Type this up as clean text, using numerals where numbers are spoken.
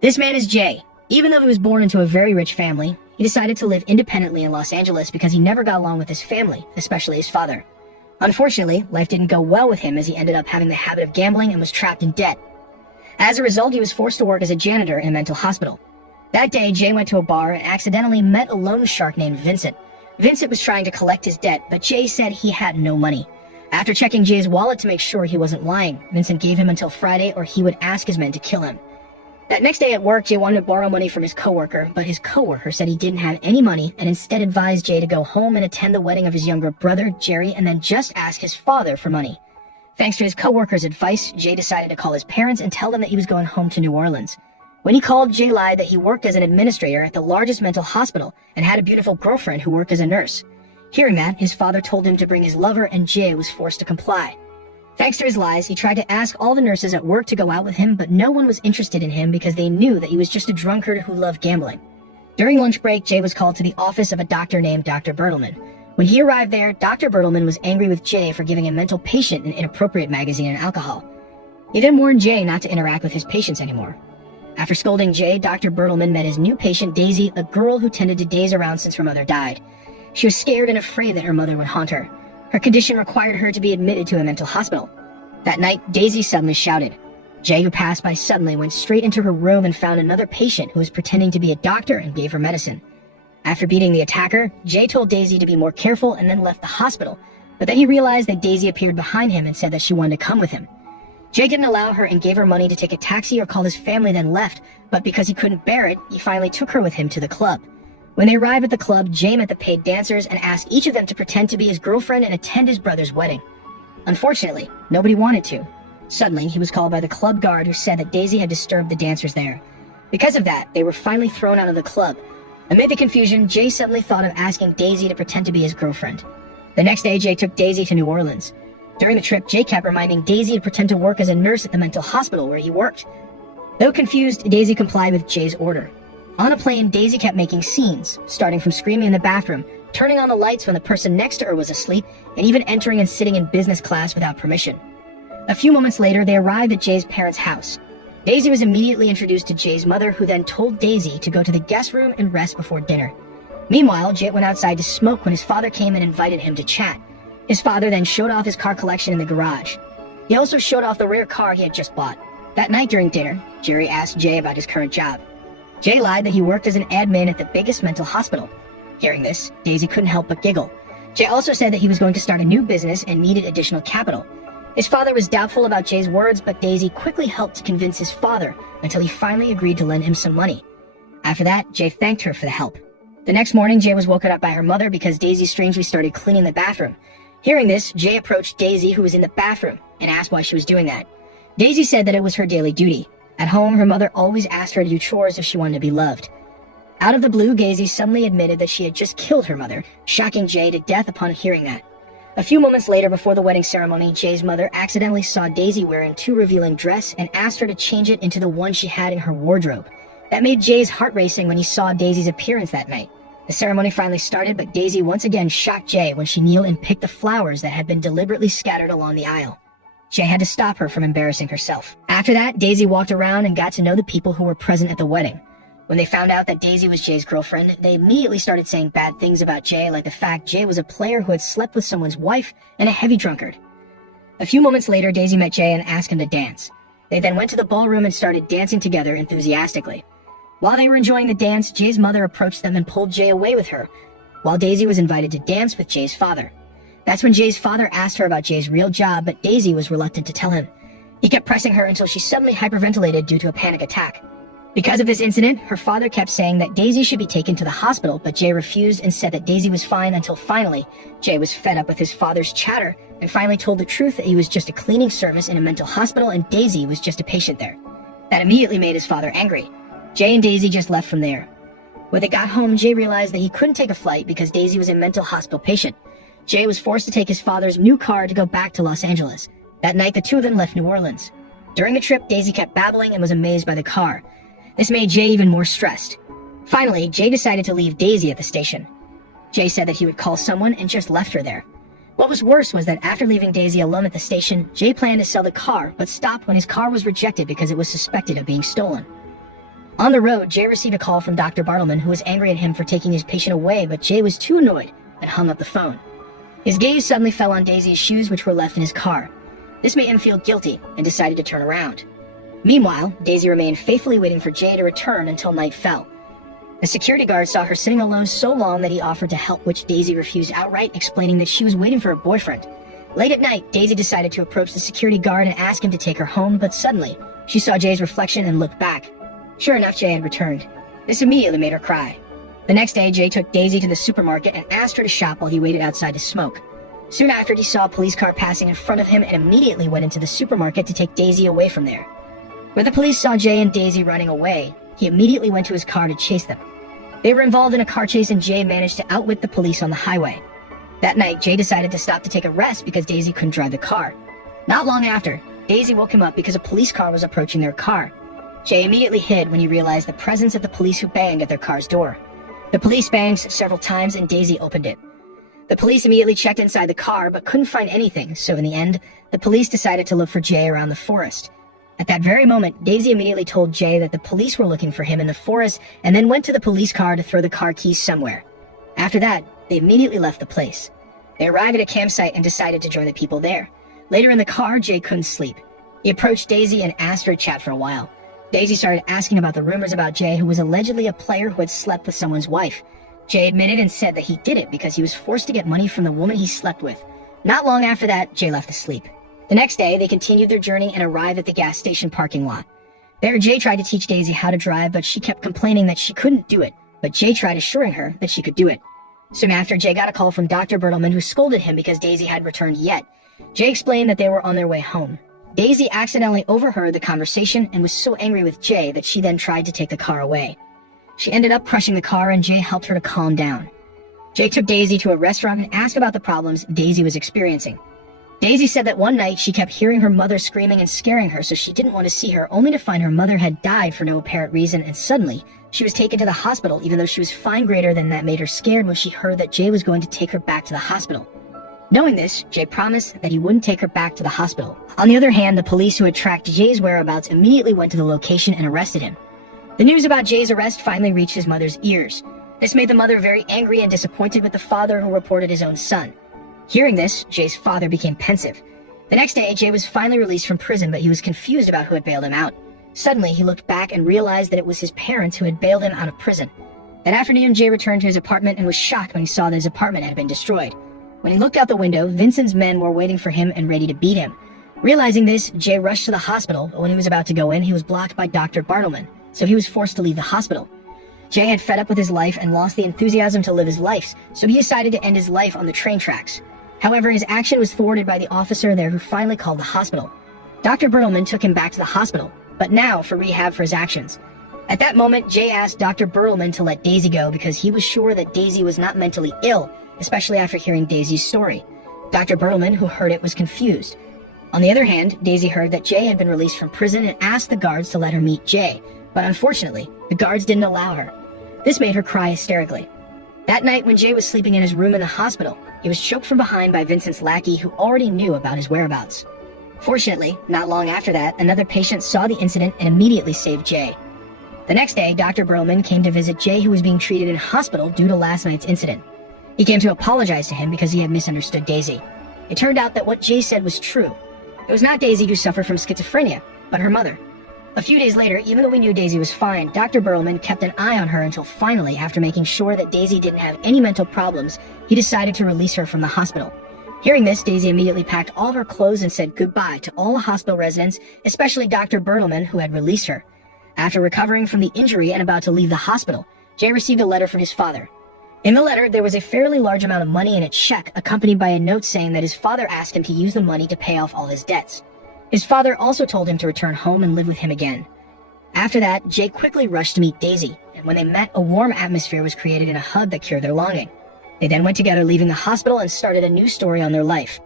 This man is Jay. Even though he was born into a very rich family, he decided to live independently in Los Angeles because he never got along with his family, especially his father. Unfortunately, life didn't go well with him as he ended up having the habit of gambling and was trapped in debt. As a result, he was forced to work as a janitor in a mental hospital. That day, Jay went to a bar and accidentally met a loan shark named Vincent. Vincent was trying to collect his debt, but Jay said he had no money. After checking Jay's wallet to make sure he wasn't lying, Vincent gave him until Friday or he would ask his men to kill him. That next day at work, Jay wanted to borrow money from his coworker, but his coworker said he didn't have any money and instead advised Jay to go home and attend the wedding of his younger brother, Jerry, and then just ask his father for money. Thanks to his coworker's advice, Jay decided to call his parents and tell them that he was going home to New Orleans. When he called, Jay lied that he worked as an administrator at the largest mental hospital and had a beautiful girlfriend who worked as a nurse. Hearing that, his father told him to bring his lover and Jay was forced to comply. Thanks to his lies, he tried to ask all the nurses at work to go out with him, but no one was interested in him because they knew that he was just a drunkard who loved gambling. During lunch break, Jay was called to the office of a doctor named Dr. Bertelman. When he arrived there, Dr. Bertelman was angry with Jay for giving a mental patient an inappropriate magazine and alcohol. He then warned Jay not to interact with his patients anymore. After scolding Jay, Dr. Bertelman met his new patient, Daisy, a girl who tended to daze around since her mother died. She was scared and afraid that her mother would haunt her. Her condition required her to be admitted to a mental hospital. That night, Daisy suddenly shouted. Jay, who passed by suddenly, went straight into her room and found another patient who was pretending to be a doctor and gave her medicine. After beating the attacker, Jay told Daisy to be more careful and then left the hospital, but then he realized that Daisy appeared behind him and said that she wanted to come with him. Jay didn't allow her and gave her money to take a taxi or call his family, then left, but because he couldn't bear it, he finally took her with him to the club. When they arrived at the club, Jay met the paid dancers and asked each of them to pretend to be his girlfriend and attend his brother's wedding. Unfortunately, nobody wanted to. Suddenly, he was called by the club guard who said that Daisy had disturbed the dancers there. Because of that, they were finally thrown out of the club. Amid the confusion, Jay suddenly thought of asking Daisy to pretend to be his girlfriend. The next day, Jay took Daisy to New Orleans. During the trip, Jay kept reminding Daisy to pretend to work as a nurse at the mental hospital where he worked. Though confused, Daisy complied with Jay's order. On a plane, Daisy kept making scenes, starting from screaming in the bathroom, turning on the lights when the person next to her was asleep, and even entering and sitting in business class without permission. A few moments later, they arrived at Jay's parents' house. Daisy was immediately introduced to Jay's mother, who then told Daisy to go to the guest room and rest before dinner. Meanwhile, Jay went outside to smoke when his father came and invited him to chat. His father then showed off his car collection in the garage. He also showed off the rare car he had just bought. That night during dinner, Jerry asked Jay about his current job. Jay lied that he worked as an admin at the biggest mental hospital. Hearing this, Daisy couldn't help but giggle. Jay also said that he was going to start a new business and needed additional capital. His father was doubtful about Jay's words, but Daisy quickly helped to convince his father until he finally agreed to lend him some money. After that, Jay thanked her for the help. The next morning, Jay was woken up by her mother because Daisy strangely started cleaning the bathroom. Hearing this, Jay approached Daisy, who was in the bathroom, and asked why she was doing that. Daisy said that it was her daily duty. At home, her mother always asked her to do chores if she wanted to be loved. Out of the blue, Daisy suddenly admitted that she had just killed her mother, shocking Jay to death upon hearing that. A few moments later, before the wedding ceremony, Jay's mother accidentally saw Daisy wearing too revealing dress and asked her to change it into the one she had in her wardrobe. That made Jay's heart racing when he saw Daisy's appearance that night. The ceremony finally started, but Daisy once again shocked Jay when she kneeled and picked the flowers that had been deliberately scattered along the aisle. Jay had to stop her from embarrassing herself. After that, Daisy walked around and got to know the people who were present at the wedding. When they found out that Daisy was Jay's girlfriend, they immediately started saying bad things about Jay, like the fact Jay was a player who had slept with someone's wife and a heavy drunkard. A few moments later, Daisy met Jay and asked him to dance. They then went to the ballroom and started dancing together enthusiastically. While they were enjoying the dance, Jay's mother approached them and pulled Jay away with her, while Daisy was invited to dance with Jay's father. That's when Jay's father asked her about Jay's real job, but Daisy was reluctant to tell him. He kept pressing her until she suddenly hyperventilated due to a panic attack. Because of this incident, her father kept saying that Daisy should be taken to the hospital, but Jay refused and said that Daisy was fine until finally, Jay was fed up with his father's chatter and finally told the truth that he was just a cleaning service in a mental hospital and Daisy was just a patient there. That immediately made his father angry. Jay and Daisy just left from there. When they got home, Jay realized that he couldn't take a flight because Daisy was a mental hospital patient. Jay was forced to take his father's new car to go back to Los Angeles. That night, the two of them left New Orleans. During the trip, Daisy kept babbling and was amazed by the car. This made Jay even more stressed. Finally, Jay decided to leave Daisy at the station. Jay said that he would call someone and just left her there. What was worse was that after leaving Daisy alone at the station, Jay planned to sell the car, but stopped when his car was rejected because it was suspected of being stolen. On the road, Jay received a call from Dr. Bartleman, who was angry at him for taking his patient away, but Jay was too annoyed and hung up the phone. His gaze suddenly fell on Daisy's shoes, which were left in his car. This made him feel guilty and decided to turn around. Meanwhile, Daisy remained faithfully waiting for Jay to return until night fell. The security guard saw her sitting alone so long that he offered to help, which Daisy refused outright, explaining that she was waiting for her boyfriend. Late at night, Daisy decided to approach the security guard and ask him to take her home, but suddenly, she saw Jay's reflection and looked back. Sure enough, Jay had returned. This immediately made her cry. The next day, Jay took Daisy to the supermarket and asked her to shop while he waited outside to smoke. Soon after, he saw a police car passing in front of him and immediately went into the supermarket to take Daisy away from there. When the police saw Jay and Daisy running away, he immediately went to his car to chase them. They were involved in a car chase and Jay managed to outwit the police on the highway. That night, Jay decided to stop to take a rest because Daisy couldn't drive the car. Not long after, Daisy woke him up because a police car was approaching their car. Jay immediately hid when he realized the presence of the police who banged at their car's door. The police banged several times and Daisy opened it. The police immediately checked inside the car but couldn't find anything, so in the end, the police decided to look for Jay around the forest. At that very moment, Daisy immediately told Jay that the police were looking for him in the forest and then went to the police car to throw the car keys somewhere. After that, they immediately left the place. They arrived at a campsite and decided to join the people there. Later in the car, Jay couldn't sleep. He approached Daisy and asked her to chat for a while. Daisy started asking about the rumors about Jay, who was allegedly a player who had slept with someone's wife. Jay admitted and said that he did it because he was forced to get money from the woman he slept with. Not long after that, Jay left to sleep. The next day, they continued their journey and arrived at the gas station parking lot. There, Jay tried to teach Daisy how to drive, but she kept complaining that she couldn't do it, but Jay tried assuring her that she could do it. Soon after, Jay got a call from Dr. Bartleman, who scolded him because Daisy hadn't returned yet. Jay explained that they were on their way home. Daisy accidentally overheard the conversation and was so angry with Jay that she then tried to take the car away. She ended up crushing the car and Jay helped her to calm down. Jay took Daisy to a restaurant and asked about the problems Daisy was experiencing. Daisy said that one night she kept hearing her mother screaming and scaring her, so she didn't want to see her, only to find her mother had died for no apparent reason, and suddenly, she was taken to the hospital even though she was fine. Greater than that made her scared when she heard that Jay was going to take her back to the hospital. Knowing this, Jay promised that he wouldn't take her back to the hospital. On the other hand, the police who had tracked Jay's whereabouts immediately went to the location and arrested him. The news about Jay's arrest finally reached his mother's ears. This made the mother very angry and disappointed with the father who reported his own son. Hearing this, Jay's father became pensive. The next day, Jay was finally released from prison, but he was confused about who had bailed him out. Suddenly, he looked back and realized that it was his parents who had bailed him out of prison. That afternoon, Jay returned to his apartment and was shocked when he saw that his apartment had been destroyed. When he looked out the window, Vincent's men were waiting for him and ready to beat him. Realizing this, Jay rushed to the hospital, but when he was about to go in, he was blocked by Dr. Bartleman, so he was forced to leave the hospital. Jay had fed up with his life and lost the enthusiasm to live his life, so he decided to end his life on the train tracks. However, his action was thwarted by the officer there who finally called the hospital. Dr. Bartleman took him back to the hospital, but now for rehab for his actions. At that moment, Jay asked Dr. Bartleman to let Daisy go because he was sure that Daisy was not mentally ill, especially after hearing Daisy's story. Dr. Bartleman, who heard it, was confused. On the other hand, Daisy heard that Jay had been released from prison and asked the guards to let her meet Jay, but unfortunately, the guards didn't allow her. This made her cry hysterically. That night, when Jay was sleeping in his room in the hospital, he was choked from behind by Vincent's lackey, who already knew about his whereabouts. Fortunately, not long after that, another patient saw the incident and immediately saved Jay. The next day, Dr. Bartleman came to visit Jay, who was being treated in hospital due to last night's incident. He came to apologize to him because he had misunderstood Daisy. It turned out that what Jay said was true. It was not Daisy who suffered from schizophrenia, but her mother. A few days later, even though we knew Daisy was fine, Dr. Bartleman kept an eye on her until finally, after making sure that Daisy didn't have any mental problems, he decided to release her from the hospital. Hearing this, Daisy immediately packed all of her clothes and said goodbye to all the hospital residents, especially Dr. Bartleman, who had released her. After recovering from the injury and about to leave the hospital, Jay received a letter from his father. In the letter, there was a fairly large amount of money and a check, accompanied by a note saying that his father asked him to use the money to pay off all his debts. His father also told him to return home and live with him again. After that, Jay quickly rushed to meet Daisy, and when they met, a warm atmosphere was created in a hug that cured their longing. They then went together, leaving the hospital, and started a new story on their life.